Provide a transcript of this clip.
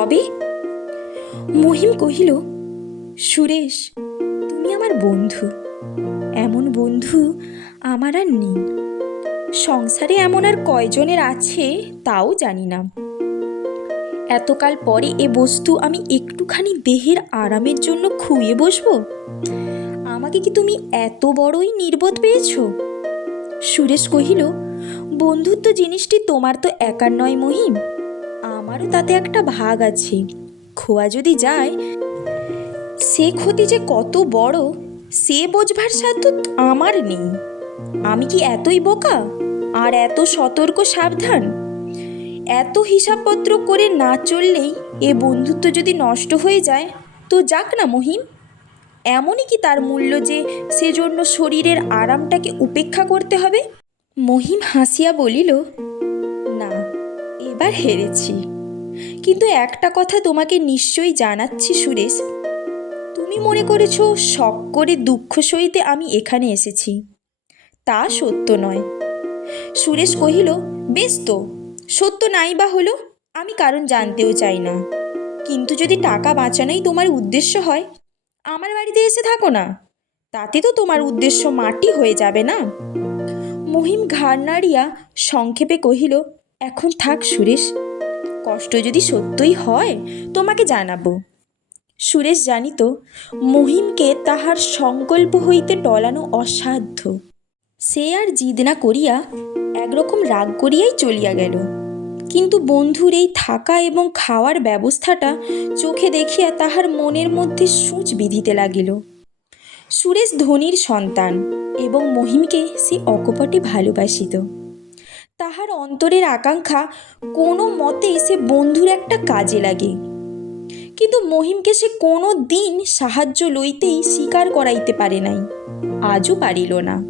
তবে? মহিম কহিল, সুরেশ, তুমি আমার বন্ধু। এমন বন্ধু আমার আর নেই। সংসারে এমন আর কয়জনের আছে তাও জানি না। এতকাল পরে এ বস্তু আমি একটুখানি দেহের আরামের জন্য খুইয়ে বসবো? আমাকে কি তুমি এত বড়ই নির্বোধ পেয়েছ? সুরেশ কহিল, বন্ধুত্ব জিনিসটি তোমার তো একার নয় মহিম। আমারও তাতে একটা ভাগ আছে। খোয়া যদি যায়, সে ক্ষতি যে কত বড়, সে বোঝবার সাধ্য আমার নেই। আমি কি এতই বোকা? আর এত সতর্ক সাবধান? এত হিসাবপত্র করে না চললেই এ বন্ধুত্ব যদি নষ্ট হয়ে যায়, তো যাক না মহিম। এমনই কি তার মূল্য যে সেজন্য শরীরের আরামটাকে উপেক্ষা করতে হবে? মহিম হাসিয়া বলিল, না, এবার হেরেছি। কিন্তু একটা কথা তোমাকে নিশ্চয়ই জানাচ্ছি, সুরেশ। তুমি মনে করেছ শখ করে দুঃখ সইতে আমি এখানে এসেছি। তা সত্য নয়। সুরেশ কহিল, বেশ তো, সত্য নাই বা হলো, আমি কারণ জানতেও চাই না। কিন্তু যদি টাকা বাঁচানোই তোমার উদ্দেশ্য হয়, আমার বাড়িতে এসে থাকো না। তাতে তো তোমার উদ্দেশ্য মাটি হয়ে যাবে না? মহিম ঘাড় নাড়িয়া সংক্ষেপে কহিল, এখন থাক সুরেশ কষ্ট যদি সত্যই হয়, তোমাকে জানাব। সুরেশ জানিত, মহিমকে তাহার সংকল্প হইতে টলানো অসাধ্য। সে আর জিদ না করিয়া একরকম রাগ করিয়াই চলিয়া গেল। কিন্তু বন্ধুর এই থাকা এবং খাওয়ার ব্যবস্থাটা চোখে দেখিয়া তাহার মনের মধ্যে সূচ বিধিতে লাগিল। সুরেশ ধনির সন্তান এবং মহিমকে সে অকপটে ভালোবাসিত। তাহার অন্তরের আকাঙ্ক্ষা কোনো মতেই সে বন্ধুর একটা কাজে লাগে। কিন্তু মহিমকে সে কোনো দিন সাহায্য লইতেই স্বীকার করাইতে পারে নাই। আজও পারিল না।